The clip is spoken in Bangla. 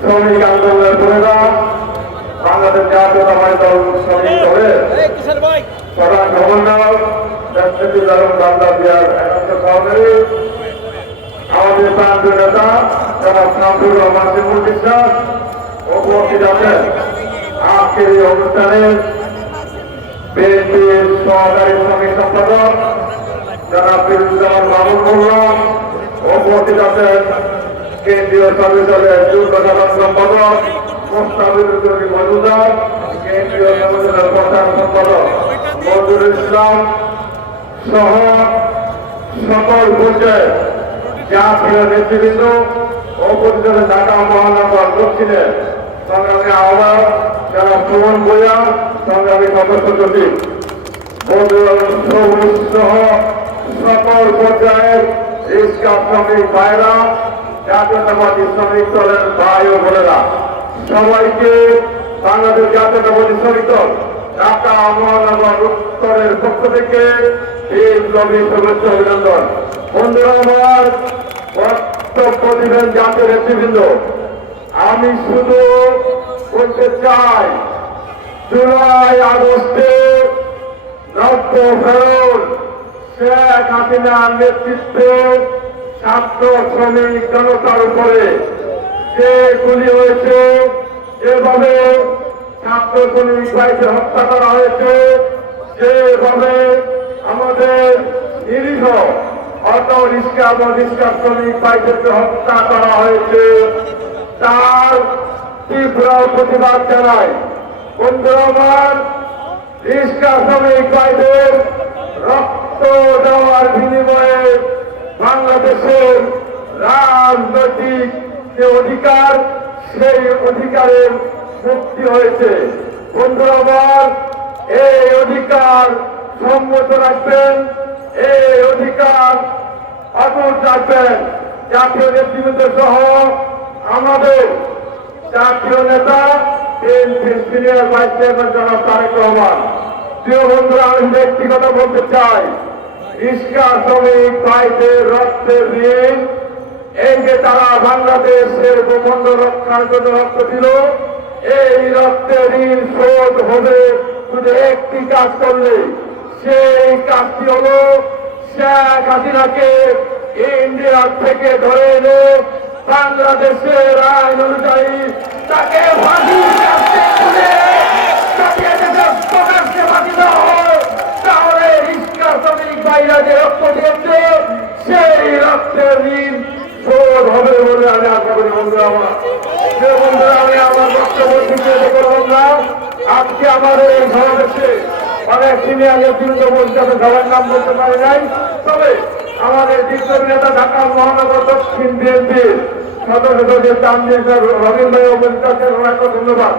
শ্রমিক আন্দোলনের পরিণাম বাংলাদেশ জাতীয়তাবাদী দল শ্রমিক দলের প্রধান সমন্বয়ক আমাদের প্রান্তীয় নেতা যারা শামসুর রহমান শিমুল বিশ্বাস উপস্থিত আছেন আজকের এই অনুষ্ঠানে বিএনপির সহকারী শ্রমিক সম্পাদক যারা ফিরুজ্জামান মামুন মোল্লা উপস্থিত আছেন কেন্দ্রীয় শ্রমিক দলের যুগ্ম সাধারণ সম্পাদক মোস্তাফিজুর মজুমদার কেন্দ্রীয় শ্রমিক দলের প্রধান সম্পাদক নজরুল ইসলাম সহ সকল পর্যায়ে জাতীয় নেতৃবৃন্দ উপস্থিত ঢাকা মহানগর দক্ষিণের সংগ্রামী আহ্বায়ক যারা সুমন ভূঁইয়া সংগ্রামী সদস্য সচিব সহ সকল পর্যায়ের রিক্সা শ্রমিক ভাইরা জাতীয়তাবাদী শ্রমিক দলের ভাই ও বোনেরা সবাইকে বাংলাদেশ জাতীয়তাবাদী শ্রমিক দল ঢাকা মহানগর উত্তরের পক্ষ থেকে বিপ্লবী শুভেচ্ছা অভিনন্দন। বন্ধুরা আমার বক্তব্য দিবেন জাতীয় নেতৃবৃন্দ। আমি শুধু বলতে চাই জুলাই আগস্টে নব্য ফেরত শেখ হাসিনার নেতৃত্বে ছাত্র শ্রমিক জনতার উপরে যে গুলি হয়েছে, যেভাবে ছাত্র শ্রমিক ভাইকে হত্যা করা হয়েছে, যেভাবে আমাদের নিরীহ অটো রিক্সা এবং রিক্সা শ্রমিক ভাইদেরকে হত্যা করা হয়েছে, তার তীব্র প্রতিবাদ জানায়। বন্ধুরা আমার, রিক্সা শ্রমিক ভাইদের রক্ত দেওয়ার বিনিময়ে বাংলাদেশের রাজনৈতিক যে অধিকার, সেই অধিকারের মুক্তি হয়েছে। বন্ধুরা আমার, এই অধিকার সম্মত রাখবেন, এই অধিকার অটুট রাখবেন। জাতীয় নেতৃবৃন্দ সহ আমাদের জাতীয় নেতা সিনিয়র ভাইস চেয়ারম্যান জনাব তারেক রহমান। প্রিয় বন্ধুরা, আমি ব্যক্তিগত বলতে চাই, রিক্সা শ্রমিক ভাইদের রক্তের ঋণ, এই যে তারা বাংলাদেশের ভূখণ্ড রক্ষার জন্য রক্ত দিল, এই রক্তের ঋণ শোধ হবে শুধু একটি কাজ করলে। সেই কাজটি হল শেখ হাসিনাকে ইন্ডিয়া থেকে ধরে এনে বাংলাদেশের আইন অনুযায়ী তাকে ফাঁসি দেওয়া হয়। তাহলে রিক্সা শ্রমিক ভাইরা যে রক্ত দিয়েছে, সেই রক্তের ঋণ শোধ হবে বলে আমি আশা করি। বন্ধুরা আমার, আমি আমার বক্তব্য করব না। আজকে আমাদের এই সমাবেশে অনেক সিনিয়র নেতৃত্ব বলতে সবার নাম বলতে পারি নাই, তবে আমাদের বিপ্লবী নেতা ঢাকা মহানগর দক্ষিণ বিএনপির সদস্য তানজির রবীন্দ্র ভাই উপস্থিত আছেন, ধন্যবাদ।